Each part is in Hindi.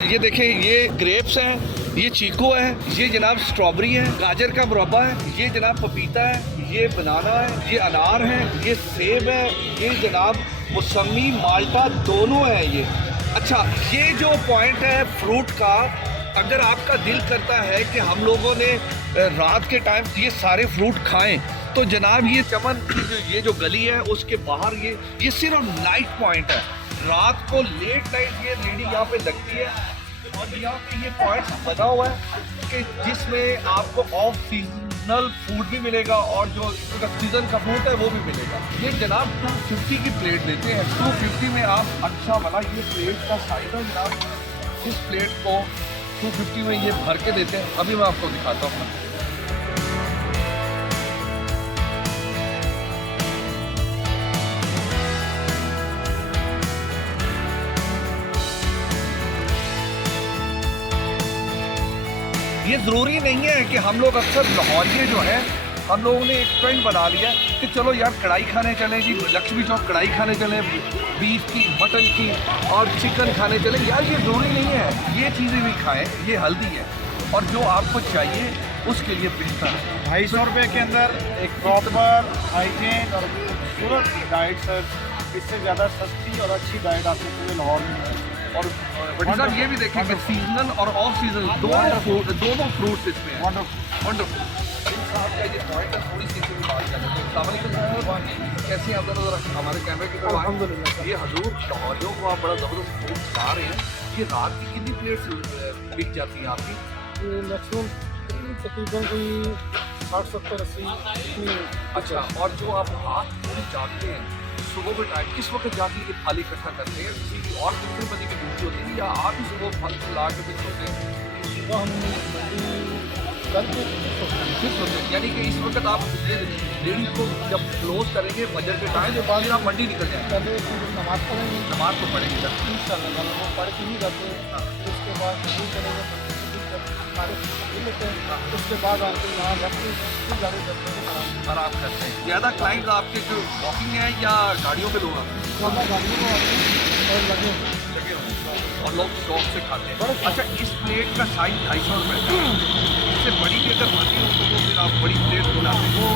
ये देखें, ये ग्रेप्स हैं, ये चीकू है, ये जनाब स्ट्रॉबेरी है, गाजर का मुरब्बा है, ये जनाब पपीता है, ये बनाना है, ये अनार है, ये सेब है, ये जनाब मौसमी माल्टा दोनों है ये। अच्छा, ये जो पॉइंट है फ्रूट का, अगर आपका दिल करता है कि हम लोगों ने रात के टाइम ये सारे फ्रूट खाएं तो जनाब ये चमन की ये जो गली है उसके बाहर ये सिर्फ नाइट पॉइंट है। रात को लेट नाइट ये रेडी यहाँ पे लगती है और यहाँ पे ये पॉइंट बना हुआ है कि जिसमें आपको ऑफ सीजनल फूड भी मिलेगा और जो सीजन का फ्रूट है वो भी मिलेगा। ये जनाब 250 की प्लेट देते हैं। 250 में आप अच्छा वाला ये प्लेट का साइज है जनाब, इस प्लेट को 250 में ये भर के देते हैं। अभी मैं आपको दिखाता हूँ। ये ज़रूरी नहीं है कि हम लोग अक्सर लाहौरिये जो हैं, हम लोगों ने एक ट्रेंड बना लिया कि चलो यार कढ़ाई खाने चलें जी, लक्ष्मी चौक कढ़ाई खाने चलें, बीफ की, मटन की और चिकन खाने चलें। यार ये ज़रूरी नहीं है, ये चीज़ें भी खाएं, ये हेल्दी है और जो आपको चाहिए उसके लिए बेहतर है। 250 रुपये के अंदर एक प्रॉपर हाइजीन और खूबसूरत डाइट सर, इससे ज़्यादा सस्ती और अच्छी डाइट आपको पूरे लाहौर में है। और बट साहब ये भी देखें कि सीजनल और ऑफ सीजन दोनों फ्रूट्स इसमें हैं। वंडरफुल। साहब का ये पॉइंट है, थोड़ी सी बात कर लेते हैं। कैसे आप जरा हमारे कैमरे की तरफ आए। ये हजूर लाहौरियों को आप बड़ा ज़बरदस्त फ्रूट खा रहे हैं। ये रात की कितनी प्लेट्स बिक जाती हैं आपकी? मैक्सिमम तकरीबन कोई 60-70-80। अच्छा, और जो आप रात को जाते हैं सुबह के टाइम किस वक्त जाके ये फल इकट्ठा करते हैं? किसी और दूसरे बंदे की ड्यूटी होती है या आप ही सुबह फल ला के फिर सोते हैं? सुबह हम करके फिर सोते हैं, यानी कि इस वक्त आप रेडी को जब क्लोज करेंगे फजर के टाइम, तो बाद आप मंडी निकल जाएंगे। पहले नमाज पढ़ेंगे, नमाज तो पढ़ेंगे सर, इंशाअल्लाह वो पढ़ के ही जाते हैं। उसके बाद वज़ू करेंगे, उसके बाद आके यहाँ रखते फिर जाके करते हैं, आराम करते हैं। ज़्यादा क्लाइंट आपके जो वॉकिंग है या गाड़ियों पे लोग आते हैं? ज़्यादा गाड़ियों को आते हैं और लगे लगे होंगे और लोग शौक से खाते हैं। अच्छा, इस प्लेट का साइज 250 रुपये है। इससे बड़ी भी अगर खाती हो तो वो फिर आप बड़ी प्लेट बनाते हैं। वो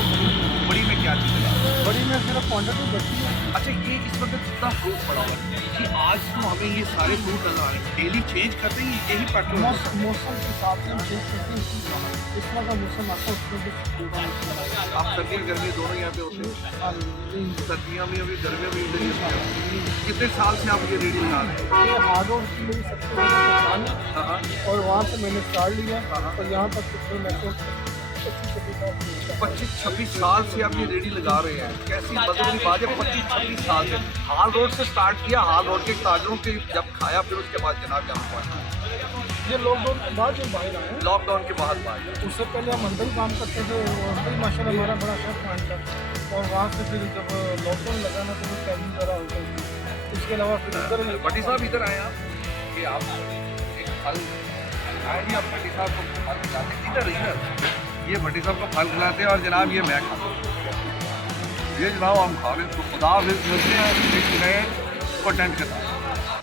बड़ी में क्या चीज़ है? बड़ी में सिर्फ क्वान्टिटी बची है। अच्छा, ये इस वक्त कितना फ्रूट पड़ा हुआ है कि आज तो हमें ये सारे फ्रूट नजर आ रहे हैं। डेली चेंज करते हैं, यही पैटर्न? मौसम के हिसाब से हम चेंज करते हैं। इस तरह का मौसम आता है उसमें भी आप सर्दियाँ गर्मी दोनों यहाँ पे होते हैं? सर्दियाँ में अभी गर्मियों में इधर ही होते हैं। कितने साल से आप ये रेडी लगा रहे हैं? ये हार्ड रोड की मेरी सबसे बड़ी पहचान है और वहाँ से मैंने स्टार्ट लिया और यहाँ तक मैक्सिमम 25-26 साल से आप ये रेडी लगा रहे हैं। कैसी मजबूरी बात है, 25-26 साल से हाल रोड से स्टार्ट किया, हाल रोड के ताजरों के जब खाया फिर उसके बाद जनाब यहाँ पहुँचा। ये लॉकडाउन के बाद जो बाहर आए, लॉकडाउन के बाद बाहर, उससे पहले हम अंदर ही काम करते थे। अंदर ही माशाल्लाह हमारा बड़ा अच्छा पॉइंट था और वहाँ से फिर जब लॉकडाउन लगा ना तो वो टाइमिंग ज़रा हो गई। इसके अलावा फिर इधर भट्टी साहब इधर आए आप कि आप एक फल आए जी, आप भट्टी साहब को फल खिलाते इधर ये भट्टी साहब को फल खिलाते हैं और जनाब ये मैं खाता हूँ। ये जनाब हम खा रहे हैं। तो खुदा हाफिज़, मिलते हैं एक नए कंटेंट के साथ।